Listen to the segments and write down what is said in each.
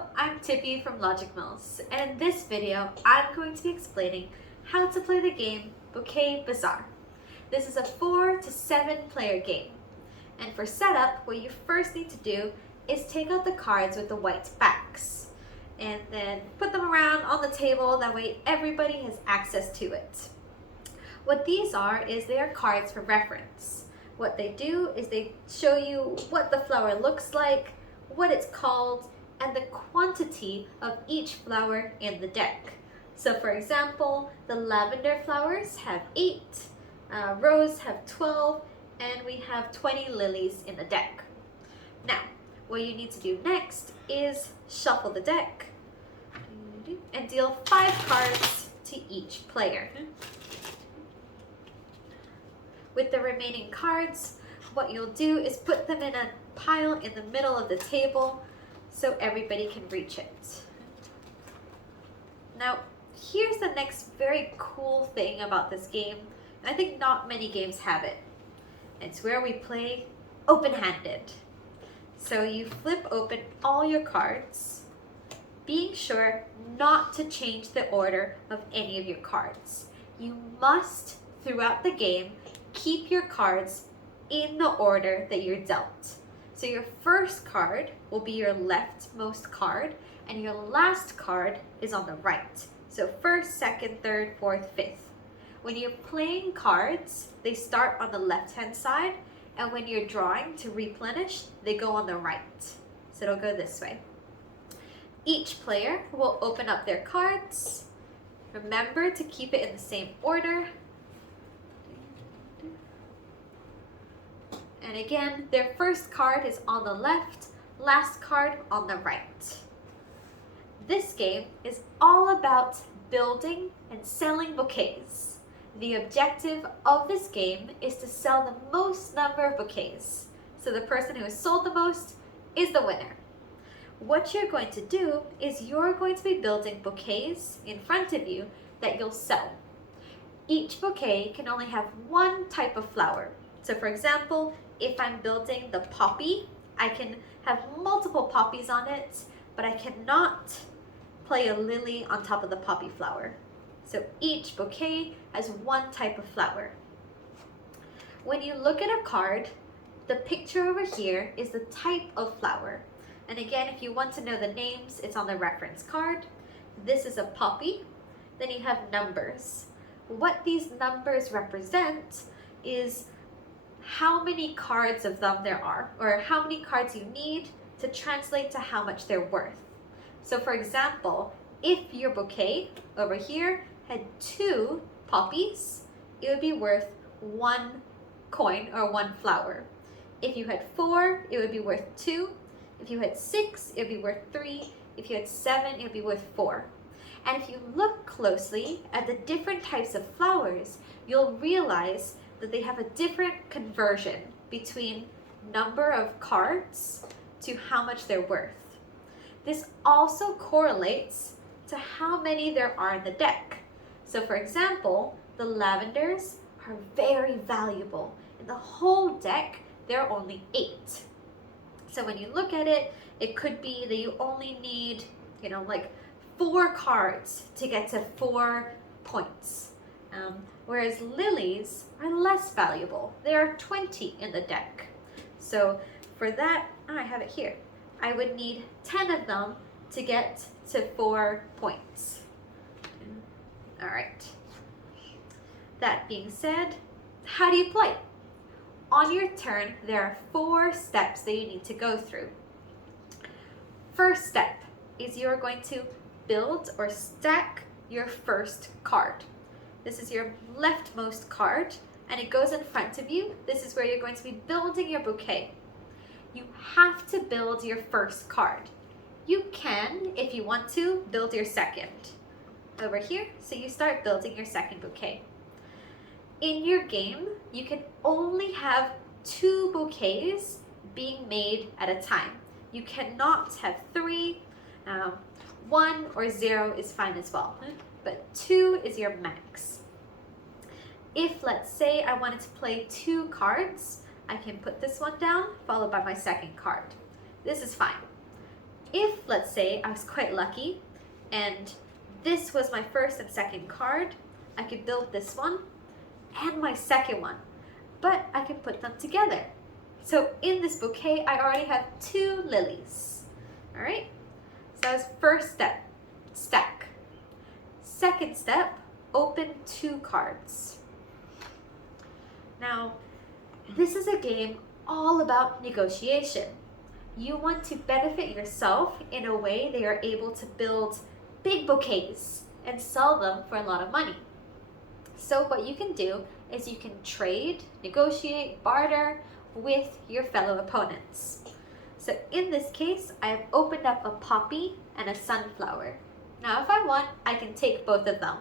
Hello, I'm Tippy from LogicMills, and in this video I'm going to be explaining how to play the game Bouquet Bazaar. This is a 4 to 7 player game, and for setup what you first need to do is take out the cards with the white backs and then put them around on the table, that way everybody has access to it. What these are is they are cards for reference. What they do is they show you what the flower looks like, what it's called, and the quantity of each flower in the deck. So for example, the lavender flowers have 8, rose have 12, and we have 20 lilies in the deck. Now, what you need to do next is shuffle the deck and deal 5 cards to each player. With the remaining cards, what you'll do is put them in a pile in the middle of the table so everybody can reach it. Now, here's the next very cool thing about this game. I think not many games have it. It's where we play open-handed. So you flip open all your cards, being sure not to change the order of any of your cards. You must, throughout the game, keep your cards in the order that you're dealt. So your first card will be your leftmost card, and your last card is on the right. So first, second, third, fourth, fifth. When you're playing cards, they start on the left-hand side, and when you're drawing to replenish, they go on the right. So it'll go this way. Each player will open up their cards. Remember to keep it in the same order. And again, their first card is on the left, last card on the right. This game is all about building and selling bouquets. The objective of this game is to sell the most number of bouquets. So the person who has sold the most is the winner. What you're going to do is you're going to be building bouquets in front of you that you'll sell. Each bouquet can only have one type of flower. So for example, if I'm building the poppy, I can have multiple poppies on it, but I cannot play a lily on top of the poppy flower. So each bouquet has one type of flower. When you look at a card, the picture over here is the type of flower. And again, if you want to know the names, it's on the reference card. This is a poppy. Then you have numbers. What these numbers represent is how many cards of them there are, or how many cards you need to translate to how much they're worth. So for example, if your bouquet over here had 2 poppies, it would be worth 1 coin or 1 flower. If you had 4, it would be worth 2. If you had 6, it would be worth 3. If you had 7, it would be worth 4. And if you look closely at the different types of flowers, you'll realize that they have a different conversion between number of cards to how much they're worth. This also correlates to how many there are in the deck. So for example, the lavenders are very valuable. In the whole deck, there are only 8. So when you look at it, it could be that you only need, like 4 cards to get to 4 points. Whereas lilies are less valuable. There are 20 in the deck. So for that, I have it here. I would need 10 of them to get to 4 points. All right. That being said, how do you play? On your turn, there are 4 steps that you need to go through. First step is you're going to build or stack your first card. This is your leftmost card, and it goes in front of you. This is where you're going to be building your bouquet. You have to build your first card. You can, if you want to, build your second. Over here, so you start building your second bouquet. In your game, you can only have 2 bouquets being made at a time. You cannot have 3. 1 or 0 is fine as well, but 2 is your max. If, let's say, I wanted to play 2 cards, I can put this one down, followed by my second card. This is fine. If, let's say, I was quite lucky and this was my first and second card, I could build this one and my second one, but I can put them together. So in this bouquet, I already have 2 lilies. All right, so that was first step, stack. Second step, open 2 cards. Now, this is a game all about negotiation. You want to benefit yourself in a way that you're able to build big bouquets and sell them for a lot of money. So what you can do is you can trade, negotiate, barter with your fellow opponents. So in this case, I have opened up a poppy and a sunflower. Now if I want, I can take both of them,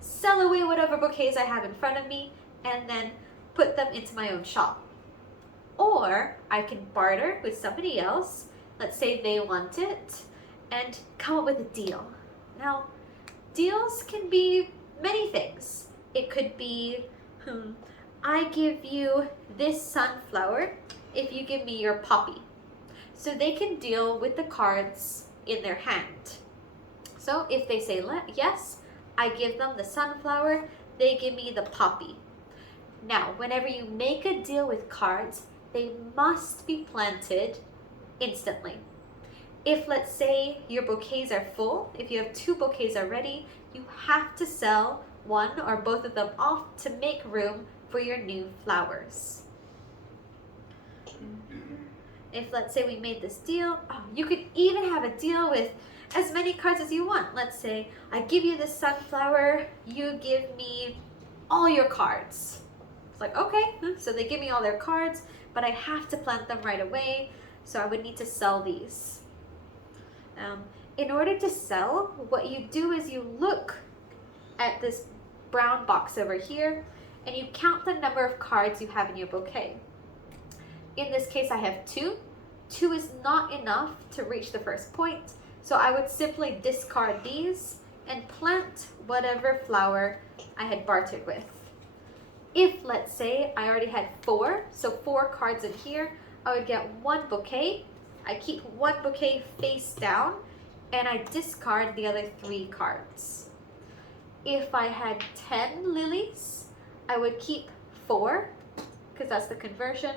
sell away whatever bouquets I have in front of me, and then put them into my own shop. Or I can barter with somebody else, let's say they want it, and come up with a deal. Now, deals can be many things. It could be, I give you this sunflower if you give me your poppy. So they can deal with the cards in their hand. So if they say yes, I give them the sunflower, they give me the poppy. Now, whenever you make a deal with cards, they must be planted instantly. If, let's say, your bouquets are full, if you have 2 bouquets already, you have to sell one or both of them off to make room for your new flowers. If, let's say, we made this deal, you could even have a deal with as many cards as you want. Let's say, I give you the sunflower, you give me all your cards. It's like, okay, so they give me all their cards, but I have to plant them right away, so I would need to sell these. In order to sell, what you do is you look at this brown box over here, and you count the number of cards you have in your bouquet. In this case, I have 2. 2 is not enough to reach the first point, so I would simply discard these and plant whatever flower I had bartered with. If, let's say, I already had 4, so 4 cards in here, I would get 1 bouquet. I keep 1 bouquet face down, and I discard the other 3 cards. If I had 10 lilies, I would keep 4, because that's the conversion.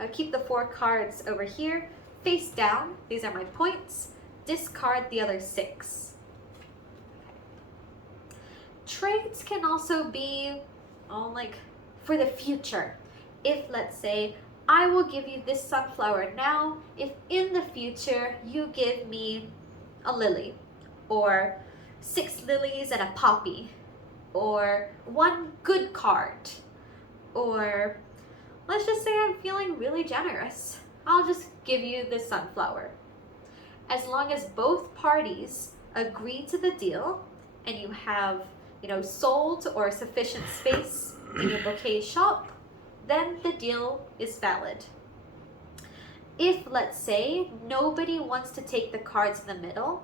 I would keep the 4 cards over here, face down. These are my points. Discard the other 6. Trades can also be, like, for the future. If, let's say, I will give you this sunflower now if in the future you give me a lily, or 6 lilies and a poppy, or 1 good card, or let's just say I'm feeling really generous. I'll just give you this sunflower. As long as both parties agree to the deal and you have, sold or sufficient space in your bouquet shop, then the deal is valid. If, let's say, nobody wants to take the cards in the middle,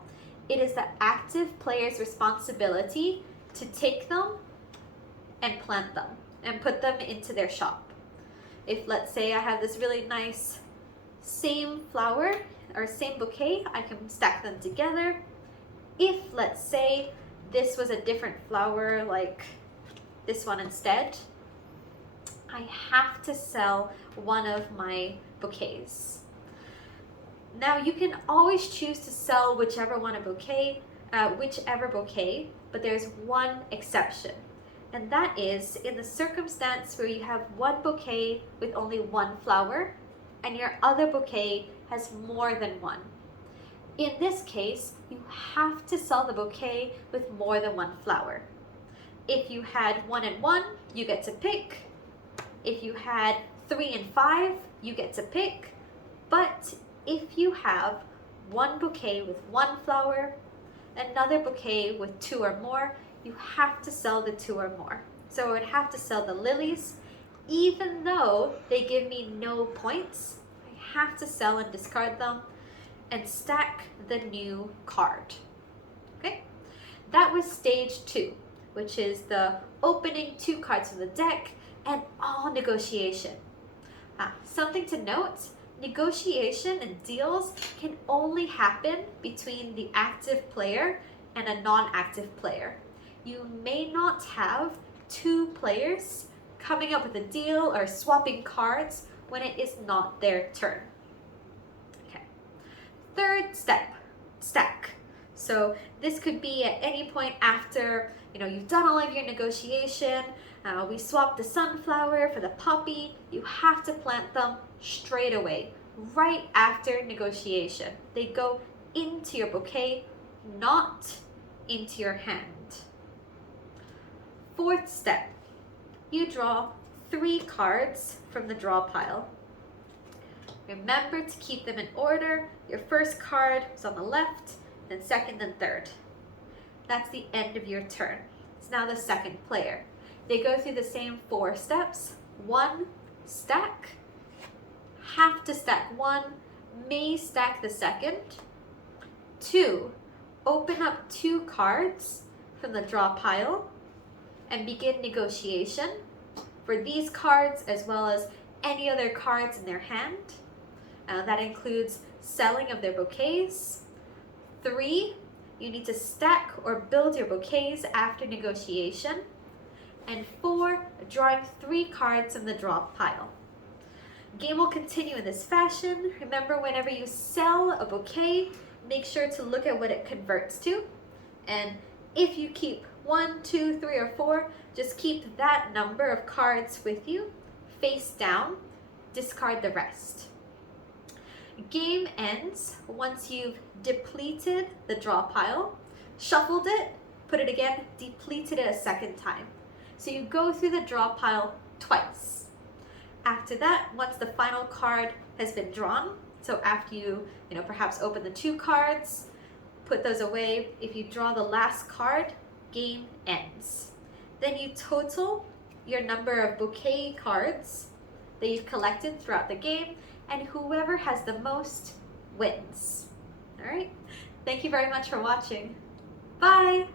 it is the active player's responsibility to take them and plant them and put them into their shop. If, let's say, I have this really nice same flower or same bouquet, I can stack them together. If, let's say, this was a different flower, like this one instead, I have to sell one of my bouquets. Now you can always choose to sell whichever bouquet, but there's one exception, and that is in the circumstance where you have one bouquet with only 1 flower and your other bouquet has more than 1. In this case, you have to sell the bouquet with more than 1 flower. If you had 1 and 1, you get to pick. If you had 3 and 5, you get to pick. But if you have 1 bouquet with 1 flower, another bouquet with 2 or more, you have to sell the 2 or more. So I would have to sell the lilies, even though they give me no points. I have to sell and discard them and stack the new card. Okay, that was stage 2, which is the opening 2 cards from the deck and all negotiation. Something to note, Negotiation and deals can only happen between the active player and a non-active player. You may not have two players coming up with a deal or swapping cards when it is not their turn. Okay. Third step, stack. So this could be at any point after you've done all of your negotiation. We swapped the sunflower for the poppy. You have to plant them straight away, right after negotiation. They go into your bouquet, not into your hand. Fourth step, you draw 3 cards from the draw pile. Remember to keep them in order. Your first card is on the left, then second and third. That's the end of your turn. It's now the second player. They go through the same 4 steps. 1, stack. Have to stack 1, may stack the second. 2, open up 2 cards from the draw pile and begin negotiation for these cards as well as any other cards in their hand. That includes selling of their bouquets. 3, you need to stack or build your bouquets after negotiation. And 4, drawing 3 cards from the draw pile. Game will continue in this fashion. Remember, whenever you sell a bouquet, make sure to look at what it converts to. And if you keep 1, 2, 3, or 4, just keep that number of cards with you, face down, discard the rest. Game ends once you've depleted the draw pile, shuffled it, put it again, depleted it a second time. So you go through the draw pile twice. After that, once the final card has been drawn, so after you perhaps open the 2 cards, put those away. If you draw the last card, game ends. Then you total your number of bouquet cards that you've collected throughout the game, and whoever has the most wins. All right? Thank you very much for watching. Bye!